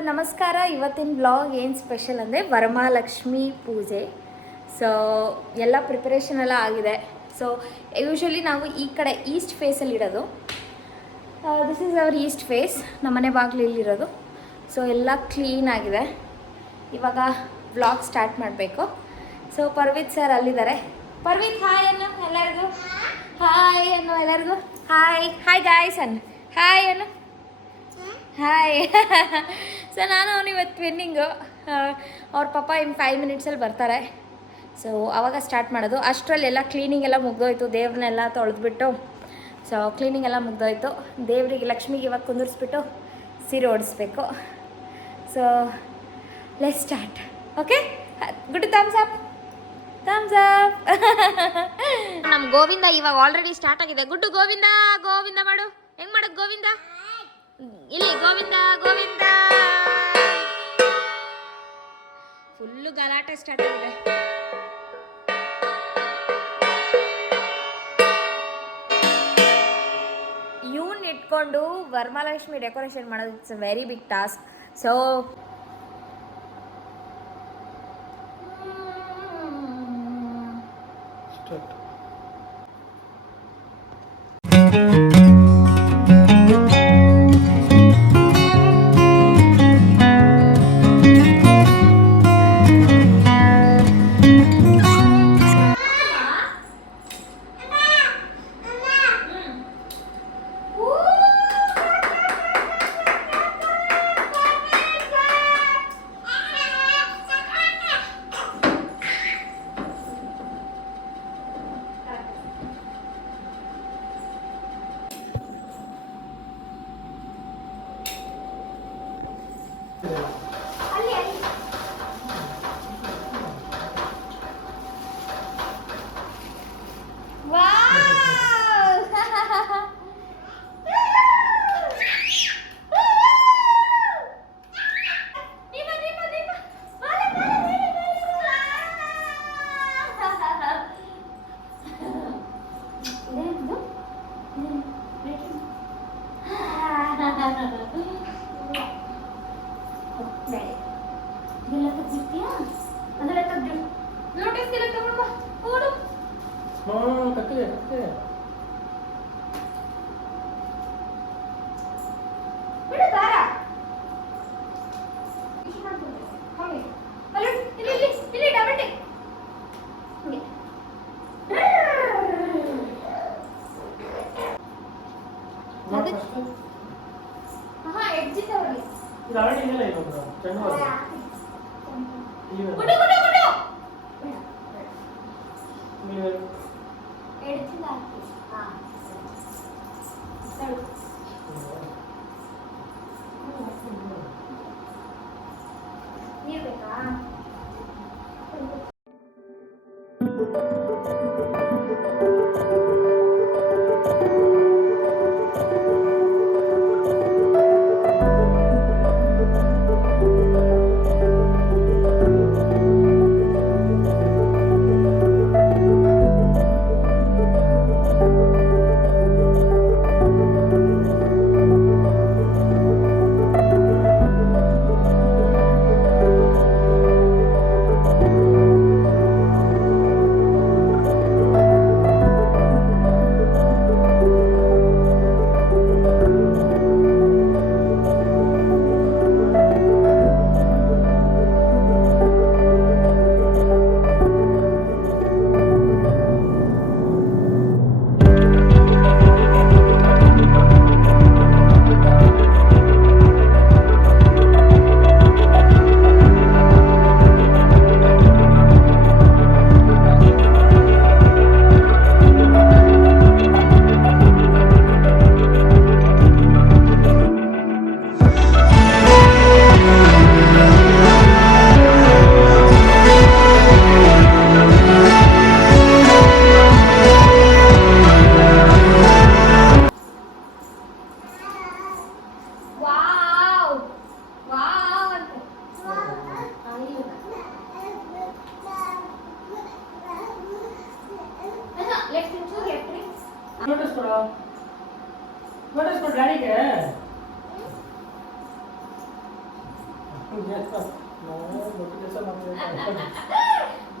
ಎಲ್ಲರಿಗೂ ನಮಸ್ಕಾರ. ಇವತ್ತಿನ ಬ್ಲಾಗ್ ಏನು ಸ್ಪೆಷಲ್ ಅಂದರೆ ವರಮಹಾಲಕ್ಷ್ಮಿ ಪೂಜೆ. ಸೊ ಎಲ್ಲ ಪ್ರಿಪರೇಷನ್ ಎಲ್ಲ ಆಗಿದೆ. ಸೊ ಯೂಶ್ವಲಿ ನಾವು ಈ ಕಡೆ ಈಸ್ಟ್ ಫೇಸಲ್ಲಿ ಇಡೋದು. This is our east face, ನಮ್ಮನೆ ಬಾಗಿಲು ಇಲ್ಲಿರೋದು. ಸೊ ಎಲ್ಲ ಕ್ಲೀನ್ ಆಗಿದೆ. ಇವಾಗ ಬ್ಲಾಗ್ ಸ್ಟಾರ್ಟ್ ಮಾಡಬೇಕು. ಸೊ ಪರ್ವಿತ್ ಸರ್ ಅಲ್ಲಿದ್ದಾರೆ. ಪರ್ವಿತ್ ಹಾಯ್ ಅನ್ನು ಎಲ್ಲರಿಗೂ. ಹಾಯ್ ಅನ್ನು ಎಲ್ಲರಿಗೂ. ಹಾಯ್ ಹಾಯ್ ಗಾಯ್ಸ್ ಅನ್ನು ಹಾಯ್ ಅನ್ನು. ಹಾಯ್. ಸೊ ನಾನು ಅವನು ಇವತ್ತು ಟ್ವಿನ್ನಿಂಗು. ಅವ್ರ ಪಾಪ ಇನ್ನು 5 ಮಿನಿಟ್ಸಲ್ಲಿ ಬರ್ತಾರೆ. ಸೊ ಆವಾಗ ಸ್ಟಾರ್ಟ್ ಮಾಡೋದು. ಅಷ್ಟರಲ್ಲಿ ಎಲ್ಲ ಕ್ಲೀನಿಂಗ್ ಎಲ್ಲ ಮುಗ್ದೋಯ್ತು. ದೇವ್ರನ್ನೆಲ್ಲ ತೊಳೆದ್ಬಿಟ್ಟು ಸೊ ಕ್ಲೀನಿಂಗ್ ಎಲ್ಲ ಮುಗ್ದೋಯ್ತು. ದೇವರಿಗೆ ಲಕ್ಷ್ಮಿಗೆ ಇವಾಗ ಕುಂದಿರಿಸ್ಬಿಟ್ಟು ಸೀರೆ ಓಡಿಸ್ಬೇಕು. So let's start. Okay, good thumbs up. Thumbs up. ನಮ್ಮ ಗೋವಿಂದ ಇವಾಗ ಆಲ್ರೆಡಿ ಸ್ಟಾರ್ಟ್ ಆಗಿದೆ. ಗುಡ್ಡು ಗೋವಿಂದ ಗೋವಿಂದ ಮಾಡು. ಹೆಂಗೆ ಮಾಡೋದು ಗೋವಿಂದ? ಇಲ್ಲಿ ಗೋವಿಂದ ಗೋವಿಂದ. ಫುಲ್ಲು ಗಲಾಟೆ ಸ್ಟಾರ್ಟ್ ಆಗಿದೆ. ಇವನ್ ಇಟ್ಕೊಂಡು ವರಮಹಾಲಕ್ಷ್ಮಿ ಡೆಕೋರೇಷನ್ ಮಾಡೋದು it's a very big task. So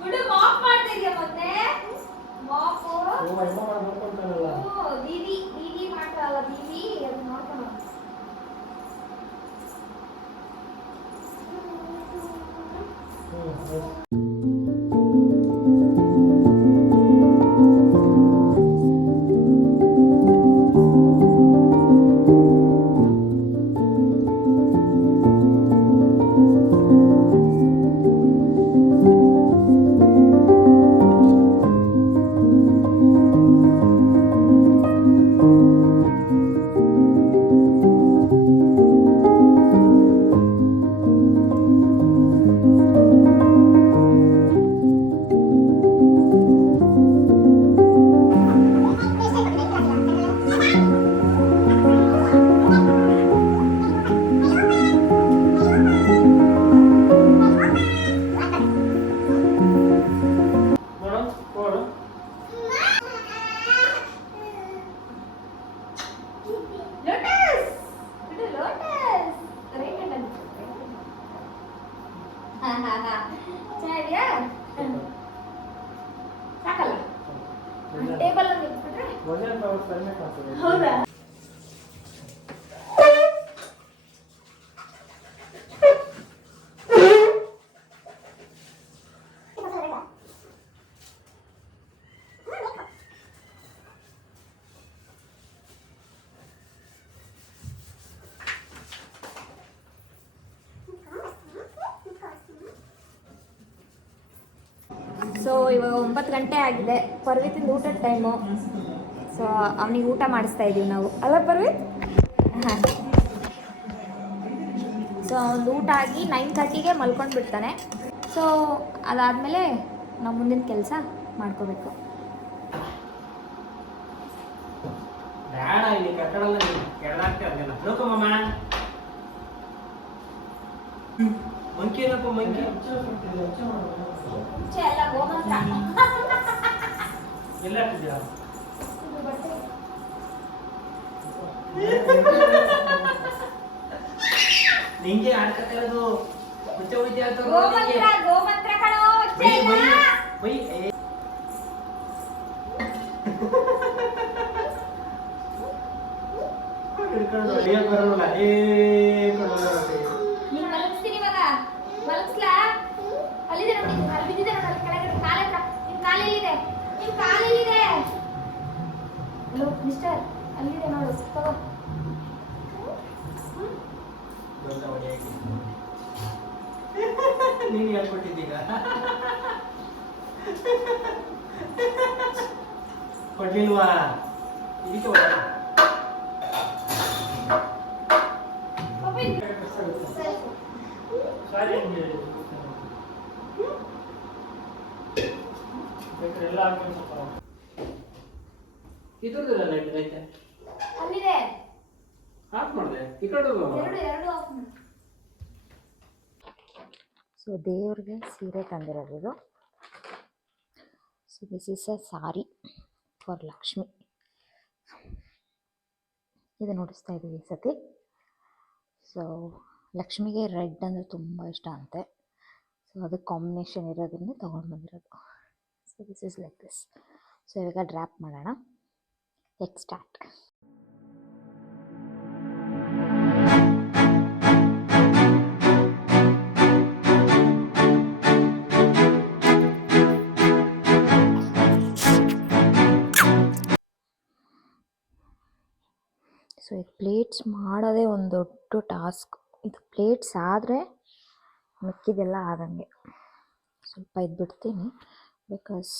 ಬಿಡು ಮಾಪ್ ಮಾಡ್ತಾ ಇದೀಯ ಮತ್ತೆ ಮಾಪು ದೀದಿ ದೀದಿ ಮಾಡ್ತಾರಲ್ಲ ದೀದಿ ಅದು ನೋಡ್ಕೊಂಡು ಚೆನ್ನಾಗಿದ್ಯಾ ಸಾಕಲ್ಲ ಟೇಬಲ್ ಅಲ್ಲಿ ಇಟ್ಬಿಟ್ರೆ ಹೌದಾ ಸೊ ಇವಾಗ 9 ಗಂಟೆ ಆಗಿದೆ ಪರ್ವಿತಿಂದ ಊಟದ ಟೈಮು ಸೊ ಅವನಿಗೆ ಊಟ ಮಾಡಿಸ್ತಾ ಇದ್ದೀವಿ ನಾವು ಅಲ್ಲ ಪರ್ವಿತ್ ಹಾಂ ಸೊ ಒಂದು ಊಟ ಆಗಿ 9:30ಗೆ ಮಲ್ಕೊಂಡು ಬಿಡ್ತಾನೆ ಸೊ ಅದಾದಮೇಲೆ ನಾವು ಮುಂದಿನ ಕೆಲಸ ಮಾಡ್ಕೋಬೇಕು ಮಂಕಿ ಏನಪ್ಪ ಮಂಕಿ ಎಲ್ಲ ಗೋಮಂತ್ರ ಎಲ್ಲ ಹಾಕಿದ್ಯಾ ನಿಂಗೆ ಆಡ್ಕತ್ತ ಇರೋದು ಮುಚ್ಚ ಉಳಿತಿ ಗೋಮಂತ್ರ ಗೋಮಂತ್ರ ಕಣೋ ಬೈ ಬೈ ಬೈ ಹಿಡ್ಕೊಂಡು ಬರೋಲ್ಲ ನೀನು ಮಲಗಿಸ್ತೀನಿ ಇವಾಗ ಮಲಗಿಸ್ಲಾ ಅಲ್ಲಿದೆ ನೋಡಿ ಅಲ್ಲಿ ಬಿದ್ದಿದೆ ನೋಡಿ ಅಲ್ಲಿ ಕೆಳಗಡೆ ಕಾಲ ನಿನ್ನ ಕಾಲೆಲ್ಲಿದೆ ನಿನ್ನ ಕಾಲೆಲ್ಲಿದೆ ಹಲೋ ಮಿಸ್ಟರ್ ಅಲ್ಲಿದೆ ನೋಡು ತಗೋ ನೀನು ಹೇಳ್ಕೊಟ್ಟಿದ್ದೀಗ ಕೊಡ್ಲಿಲ್ವಾ ಇದಕ್ಕೆ ಎಲ್ಲ ಇದ್ರದ್ದು ಲೈಟ್ ಐತೆ ಅಲ್ಲಿದೆ ಆಫ್ ಮಾಡಿದೆ ಈ ಕಡೆ ಎರಡು ಆಫ್ ಮಾಡಿ ಸೊ ದೇವ್ರಿಗೆ ಸೀರೆ ತಂದಿರೋದು ಇದು so this is a sorry for Lakshmi ಇದು ನೋಡಿಸ್ತಾ ಇದ್ದೀವಿ ಈ ಸತಿ ಸೊ ಲಕ್ಷ್ಮಿಗೆ ರೆಡ್ ಅಂದರೆ ತುಂಬ ಇಷ್ಟ ಅಂತೆ ಸೊ ಅದಕ್ಕೆ ಕಾಂಬಿನೇಷನ್ ಇರೋದನ್ನೇ ತೊಗೊಂಡು ಬಂದಿರೋದು so this is like this so ಇವಾಗ ಡ್ರ್ಯಾಪ್ ಮಾಡೋಣ ಲೆಟ್ಸ್ ಸ್ಟಾರ್ಟ್ ಸೊ ಇದು ಪ್ಲೇಟ್ಸ್ ಮಾಡೋದೇ ಒಂದು ದೊಡ್ಡ ಟಾಸ್ಕ್ ಇದು ಪ್ಲೇಟ್ಸ್ ಆದರೆ ಮಿಕ್ಕಿದೆಲ್ಲ ಆದಂಗೆ ಸ್ವಲ್ಪ ಇದು ಬಿಡ್ತೀನಿ ಬಿಕಾಸ್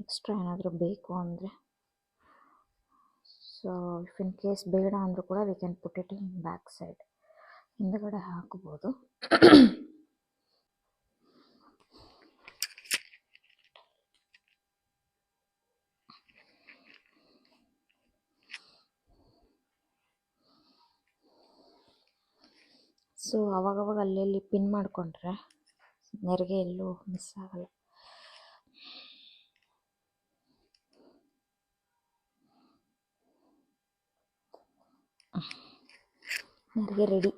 ಎಕ್ಸ್ಟ್ರಾ ಏನಾದರೂ ಬೇಕು ಅಂದರೆ ಸೊ ಇಫ್ ಇನ್ ಕೇಸ್ ಬೇಡ ಅಂದರೂ ಕೂಡ we can put it in back side ಹಿಂದಗಡೆ ಹಾಕ್ಬೋದು ಸೊ ಅವಾಗವಾಗ ಅಲ್ಲಲ್ಲಿ ಪಿನ್ ಮಾಡಿಕೊಂಡ್ರೆ ನೆರಿಗೆ ಎಲ್ಲೂ ಮಿಸ್ ಆಗಲ್ಲ ನೆರಿಗೆ ರೆಡಿ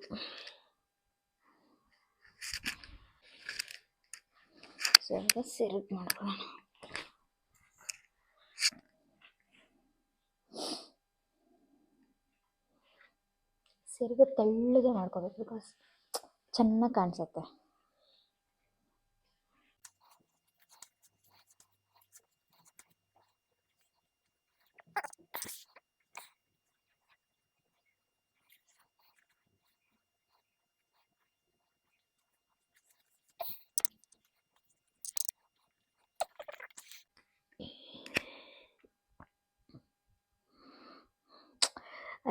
ಸೊ ಇವಾಗ ಸೆರಗ್ ಮಾಡ್ಕೊಳ್ಳೋಣ. ಸೆರಗು ತೆಳ್ಳಗೆ ಮಾಡ್ಕೋಬೇಕು, ಬಿಕಾಸ್ ಚೆನ್ನಾಗಿ ಕಾಣಿಸುತ್ತೆ.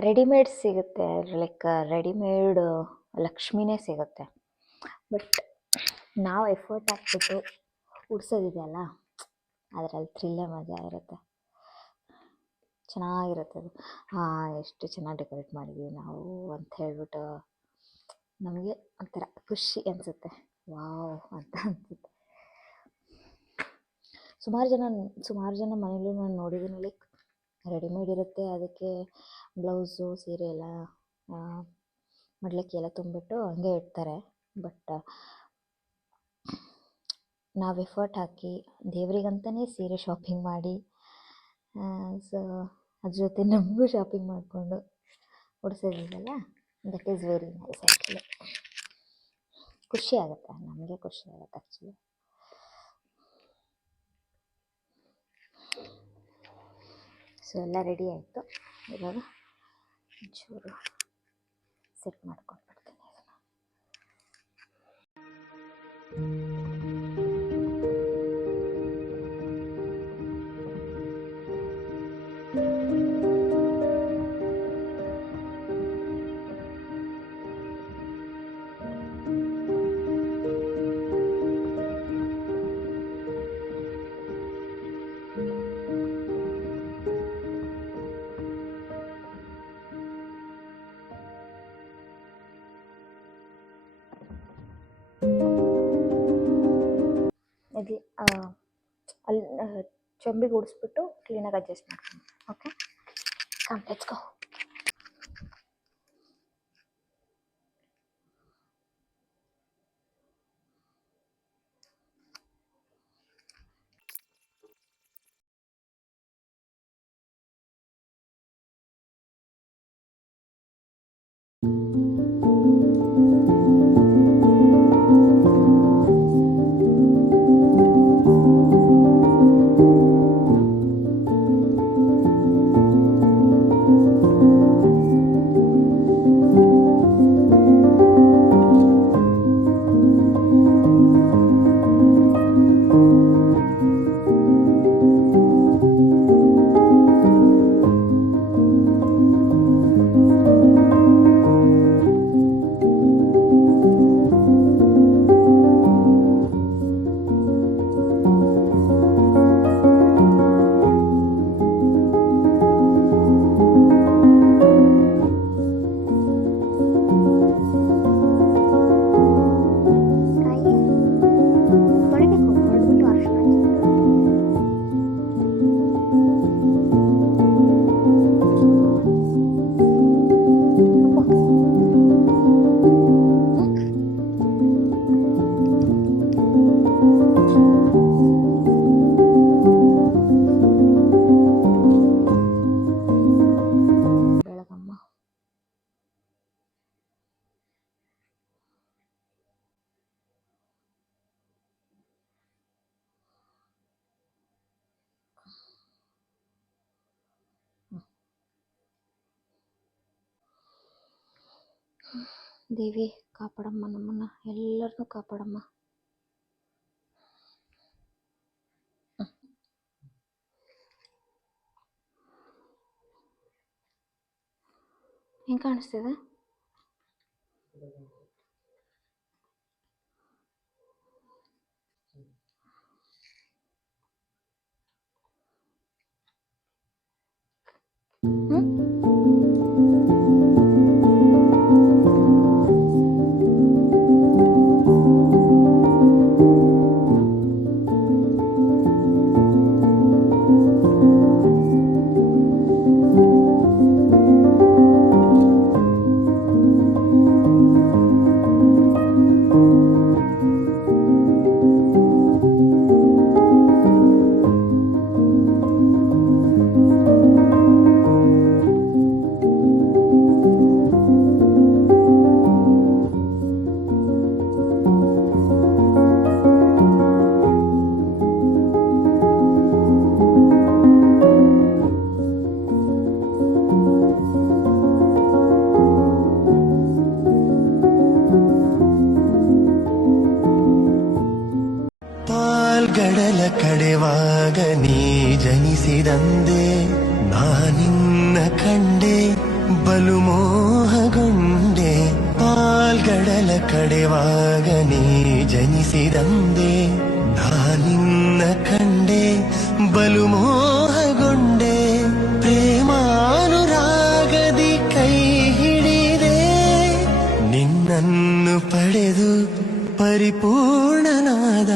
ರೆಡಿಮೇಡ್ ಸಿಗುತ್ತೆ, ಲೈಕ್ ರೆಡಿಮೇಡ್ ಲಕ್ಷ್ಮಿನೇ ಸಿಗುತ್ತೆ. ಬಟ್ ನಾವು ಎಫರ್ಟ್ ಹಾಕ್ಬಿಟ್ಟು ಉಡ್ಸೋದಿದೆಯಲ್ಲ, ಅದರಲ್ಲಿ ಥ್ರಿಲ್ಲೇ ಮಜಾ ಇರುತ್ತೆ, ಚೆನ್ನಾಗಿರುತ್ತೆ ಅದು. ಎಷ್ಟು ಚೆನ್ನಾಗಿ ಡೆಕೋರೇಟ್ ಮಾಡಿದ್ದೀವಿ ನಾವು ಅಂತ ಹೇಳ್ಬಿಟ್ಟು ನಮಗೆ ಒಂಥರ ಖುಷಿ ಅನಿಸುತ್ತೆ, ವಾವ್ ಅಂತ ಅನಿಸುತ್ತೆ. ಸುಮಾರು ಜನ ಮನೇಲಿ ನಾನು ನೋಡಿದ್ದೀನಿ, ಲೈಕ್ ರೆಡಿಮೇಡ್ ಇರುತ್ತೆ, ಅದಕ್ಕೆ ಬ್ಲೌಸು ಸೀರೆ ಎಲ್ಲ ಮಡ್ಲಕ್ಕಿ ಎಲ್ಲ ತುಂಬಿಟ್ಟು ಹಂಗೆ ಇಡ್ತಾರೆ. ಬಟ್ ನಾವು ಎಫರ್ಟ್ ಹಾಕಿ ದೇವರಿಗಂತಲೇ ಸೀರೆ ಶಾಪಿಂಗ್ ಮಾಡಿ, ಸೊ ಅದ್ರ ಜೊತೆ ನಮಗೂ ಶಾಪಿಂಗ್ ಮಾಡಿಕೊಂಡು ಉಡ್ಸೋದಿದೆಯಲ್ಲ, that is very nice actually. ಖುಷಿ ಆಗುತ್ತೆ, ನಮಗೆ ಖುಷಿ ಆಗುತ್ತೆ ಆ್ಯಕ್ಚುಲಿ. ಸೊ ಎಲ್ಲ ರೆಡಿ ಆಯಿತು. ಇವಾಗ ಒಂಚೂರು ಸೆಟ್ ಮಾಡ್ಕೊಂಡು ಬಿಡ್ತೀನಿ ಅದನ್ನು. ಇದು ಅಲ್ಲಿ ಚೊಂಬಿಗೆ ಉಡಿಸ್ಬಿಟ್ಟು ಕ್ಲೀನಾಗಿ ಅಡ್ಜಸ್ಟ್ ಮಾಡ್ತೀನಿ. Okay, come let's go. ದೇವಿ ಕಾಪಾಡಮ್ಮ, ನಮ್ಮನ್ನು ಎಲ್ಲರನ್ನೂ ಕಾಪಾಡಮ್ಮ. ಹೆಂಗೆ ಕಾಣಿಸ್ತಿದೆ? ಕಡೆವಾಗ ನೀ ಜನಿಸಿದಂದೆ ನಾನಿನ್ನ ಕಂಡೆ ಬಲು ಮೋಹಗೊಂಡೆ ಪಾಲ್ಗಡಲ ಕಡೆವಾಗ ನೀ ಜನಿಸಿದಂದೆ ನಾನಿನ್ನ ಕಂಡೆ ಬಲು ಮೋಹಗೊಂಡೆ ಪ್ರೇಮಾನುರಾಗದಿ ಕೈ ಹಿಡಿದೆ ನಿನ್ನನ್ನು ಪಡೆದು ಪರಿಪೂರ್ಣನಾದ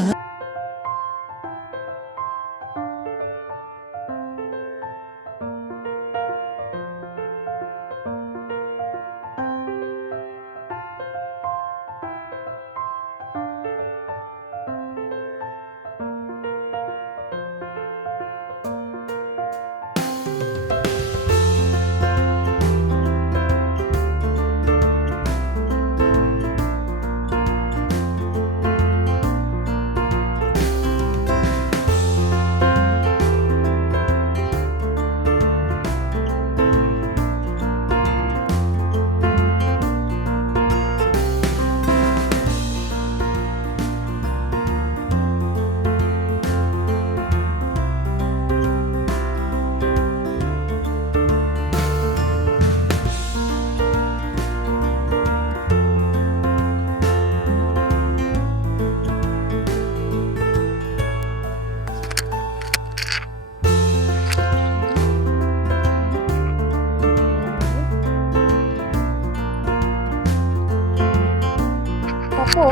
ಪಾಪು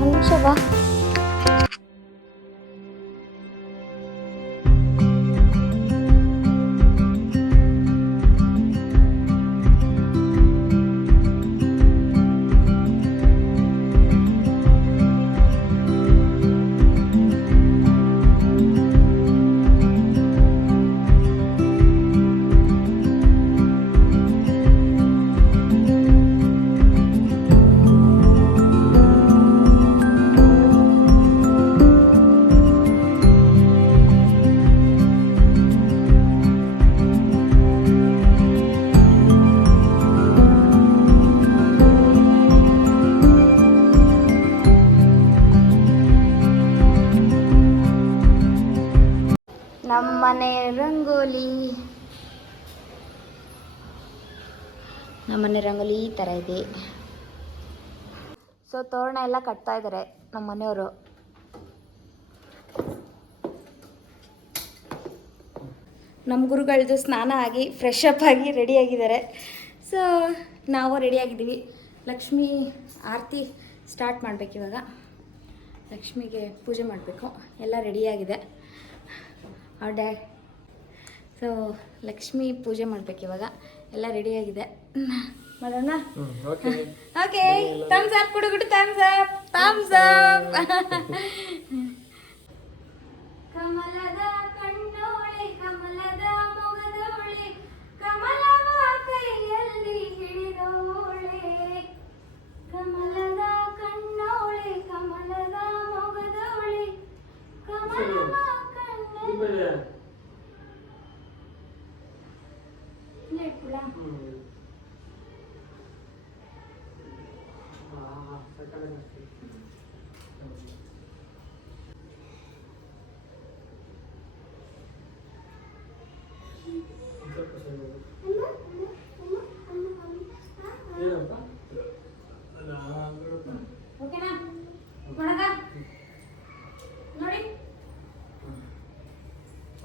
ಒಂದು ನಿಮಿಷ ಬಾ. ನಮ್ಮನೆ ರಂಗೋಲಿ ಈ ಥರ ಇದೆ. ಸೊ ತೋರಣ ಎಲ್ಲ ಕಟ್ತಾ ಇದ್ದಾರೆ ನಮ್ಮ ಮನೆಯವರು. ನಮ್ಮ ಗುರುಗಳದ್ದು ಸ್ನಾನ ಆಗಿ ಫ್ರೆಶ್ ಅಪ್ ಆಗಿ ರೆಡಿಯಾಗಿದ್ದಾರೆ. ಸೊ ನಾವು ರೆಡಿಯಾಗಿದ್ದೀವಿ. ಲಕ್ಷ್ಮೀ ಆರತಿ ಸ್ಟಾರ್ಟ್ ಮಾಡಬೇಕು ಇವಾಗ. ಲಕ್ಷ್ಮಿಗೆ ಪೂಜೆ ಮಾಡಬೇಕು. ಎಲ್ಲ ರೆಡಿಯಾಗಿದೆ. ಅವ್ರ ಡ್ಯಾಡ್ ಸೊ ಲಕ್ಷ್ಮಿ ಪೂಜೆ ಮಾಡ್ಬೇಕು ಇವಾಗ. ಎಲ್ಲ ರೆಡಿಯಾಗಿದೆ. ಮಾಡೋಣ. ಓಕೆ ಥಮ್ಸ್ ಅಪ್ ಕೊಡು. ಥಮ್ಸ್ ಅಪ್ ಕಮಲದ ಕಣ್ಣೋಳೆ ಕಮಲದ ಮೊಗದೋಳೆ ಕಮಲವ ಕೈಯಲ್ಲಿ ಹಿಡಿದೋಳೆ ಕಮಲದ ಕಣ್ಣೋಳೆ ಕಮಲದ ಮೊಗದೋಳೆ ಕಮಲವ ಕಣ್ಣಲ್ಲಿ ಓಕೆನಾ ಮಾಡಗ ನೋಡಿ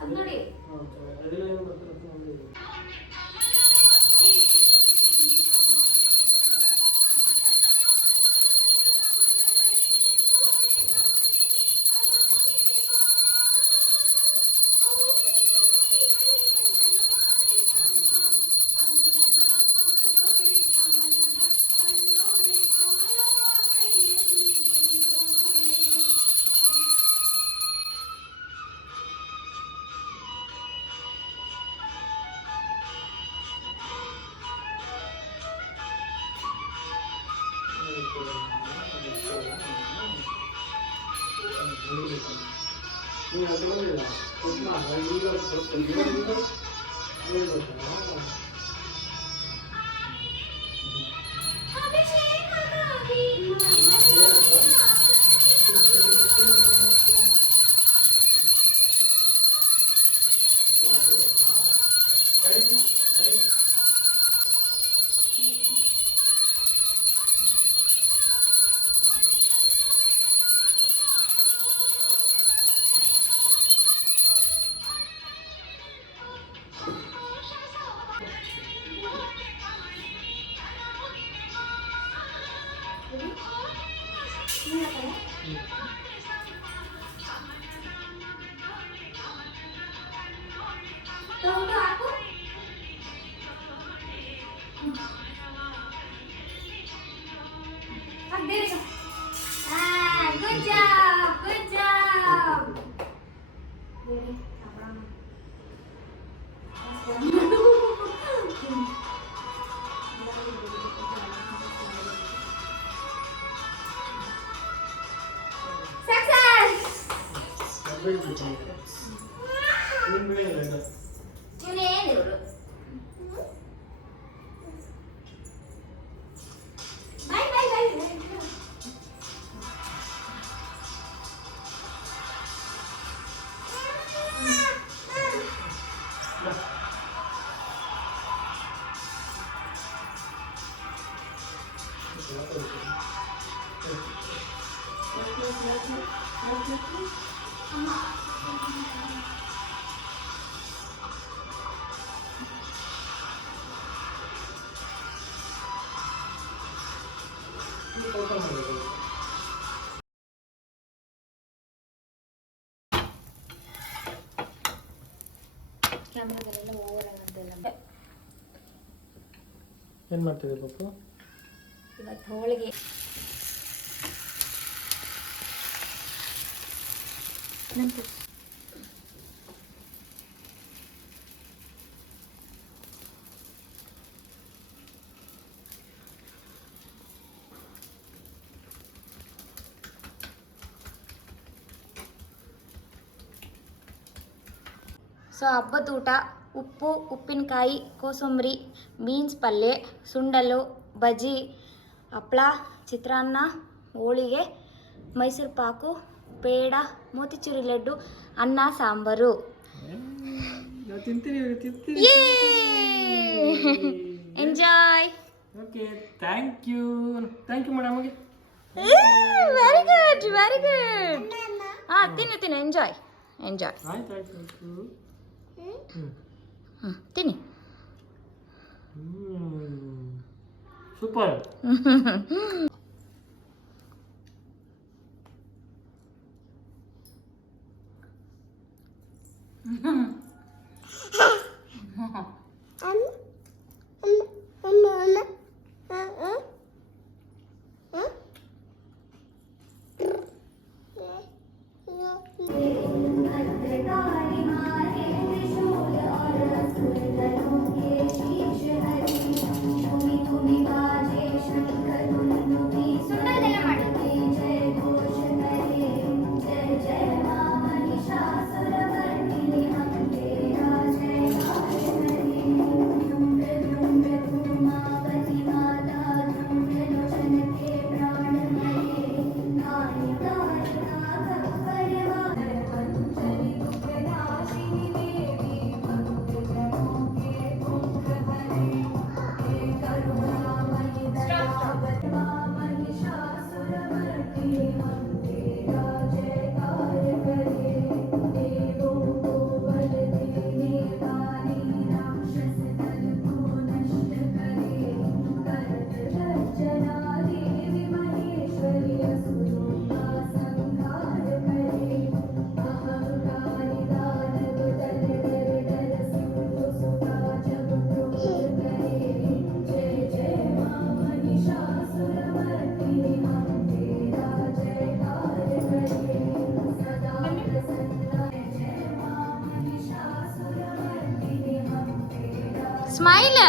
ಅದು ನೋಡಿ. ಹಾಕು. Good job, good job. Success. ಇವನೇನಿವರು ಬಾಯ್ ಬಾಯ್ ಬಾಯ್. ಕ್ಯಾಮ್ರಾದಲ್ಲೆಲ್ಲ ಓವರ್ ಆಗೋದೆಲ್ಲ. ಏನು ಮಾಡ್ತಿದ್ದೆ ಪಪ್ಪು? ಇವತ್ತು ಹೋಳಿಗೆ. ಸೊ ಹಬ್ಬದ ಊಟ ಉಪ್ಪು, ಉಪ್ಪಿನಕಾಯಿ, ಕೋಸಂಬರಿ, ಬೀನ್ಸ್ ಪಲ್ಯ, ಸುಂಡಲು, ಬಜ್ಜಿ, ಹಪ್ಪಳ, ಚಿತ್ರಾನ್ನ, ಹೋಳಿಗೆ, ಮೈಸೂರು ಪಾಕು, ಪೇಡ, ಮೋತಿಚೂರು ಲಡ್ಡು, ಅನ್ನ, sambar. Enjoy. Okay, thank you ಮೇಡಮ್ಗೆ. Very good, very good. ಹಾಂ, ತಿನ್ನು ಎಂಜಾಯ್. ಆಯ್ತು. ತಿನ್ನಿ. ಸೂಪರ್. ಸ್ಮೈಲ್.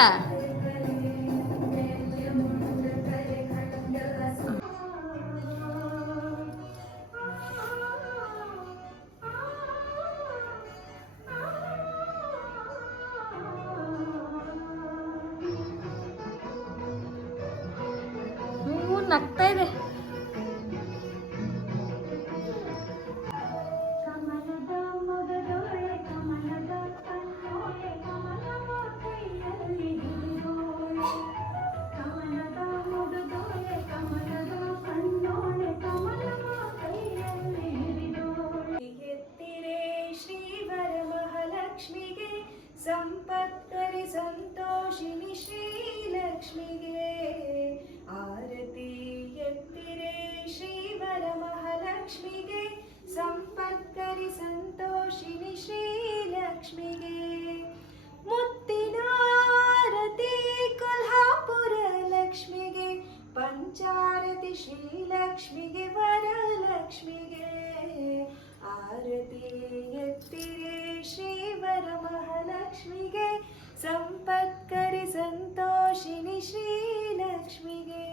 ನಗ್ತಾ ಇದೆ. ಶ್ರೀಲಕ್ಷ್ಮಿಗೆ ವರಲಕ್ಷ್ಮಿಗೆ ಆರತಿ ಎತ್ತಿರೆ ಶ್ರೀವರ ಮಹಾಲಕ್ಷ್ಮಿಗೆ ಸಂಪತ್ಕರಿ ಸಂತೋಷಿನಿ ಶ್ರೀಲಕ್ಷ್ಮಿಗೆ.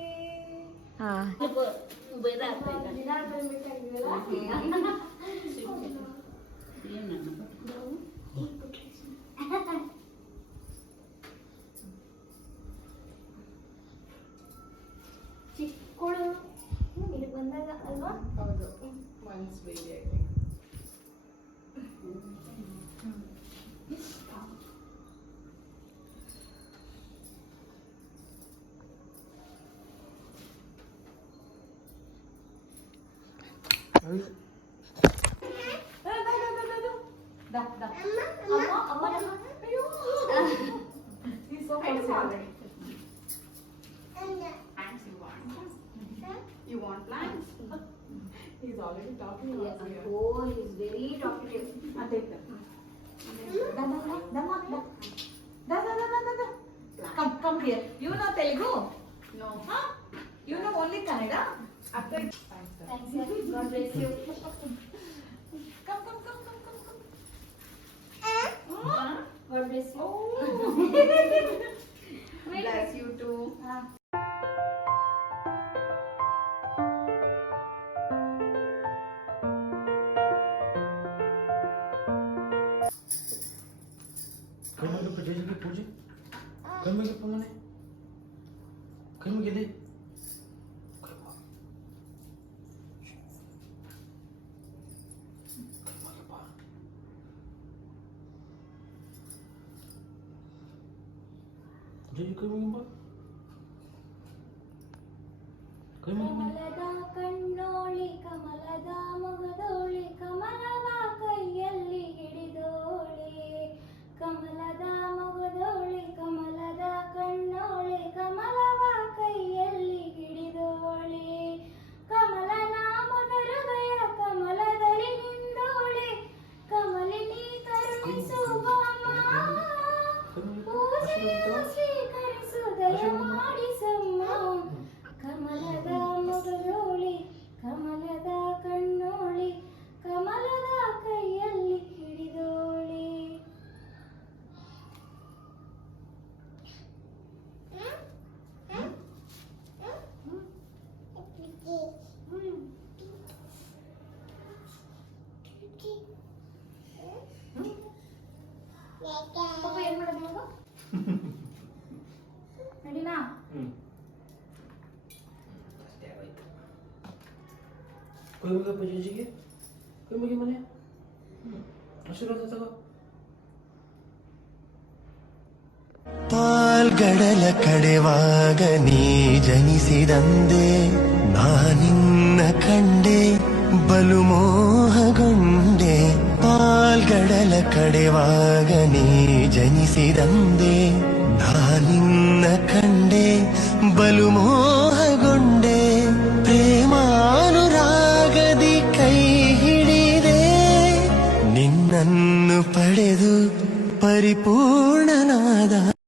ಚಿಕ್ಕಳು ಇಲ್ಲಿ ಬಂದಾಗ ಅಲ್ವಾ? ಹೌದು once baby I He's so fussy already. Plants you want plants? He's already talking Yes. about you. Oh, he's very talkative. I'll take them. Come here. You know Telugu? No. Huh? You know only Kannada? Thanks, Thanks, sir. God bless you. Come. God bless you. Wait. Bless you too. ಕೈ ಮುಗಿಯಪ್ಪ ಜೇಜಿಗೆ ಪೂಜೆ. ಕೈ ಮುಗಿಯಪ್ಪ ಮನೆ. ಕೈ ಮುಗಿದೆ. ಕೈ ಮುಗಿಯಪ್ಪ. ಜೇಜಿ ಕೈ ಮುಗಿಯಪ್ಪ. ಕೈ ಮುಗಿಯಪ್ಪ. ಕಮಲದ ಕಣ್ಣೋಳಿ ಕಮಲದ ಮೊಗದೋಳಿ ಕಮಲವ ಕೈಯಲ್ಲಿ ಹಿಡಿದೋಳೆ ಕಮಲದ ಮೊಗದೋಳಿ ಕಮಲದ ಕಣ್ಣೋಳಿ ಕಮಲವ ಕೈಯಲ್ಲಿ ಹಿಡಿದೋಳೆ ಕಮಲ ನಾಮದ ಹೃದಯ ಕಮಲದಲ್ಲಿ ನಿಂದೋಳೆ ಕಮಲಿನಿ ಕರುಣಿಸುವ ಪೂಜೆಯ ಸ್ವೀಕರಿಸು ದಯ ಮಾಡಿಸಮ್ಮ ಕಮಲದ ಮೊಗದೋಳಿ ಕಮಲದ ಕಣ್ಣೋಳಿ ಕಮಲದ ಕೈಯಲ್ಲಿ ಹಿಡಿದೋಳೆ. ಪಾಪ ಏನ್ ಮಾಡೋದು ಇವಾಗ? ನಡಿನಾ? ಅಷ್ಟೇ ಆಗೋಯ್ತು. ಕೈ ಮುಗಿಯಪ್ಪ ಜೇಜಿಗೆ. ಕೈ ಮುಗಿ ಮನೆ. ಆಶೀರ್ವಾದ ತಗೋ. ಪಾಲ್ಗಡಲ ಕಡೆವಾಗ ನೀ ಜನಿಸಿದಂದೆ ನಾನಿನ್ನ ಕಂಡೆ ಬಲು ಮೋಹಗೊಂಡೆ ಪಾಲ್ಗಡಲ ಕಡೆವಾಗ ನೀ ಜನಿಸಿದಂದೆ ನಾನಿನ್ನ ಕಂಡೆ ಬಲು ಮೋಹ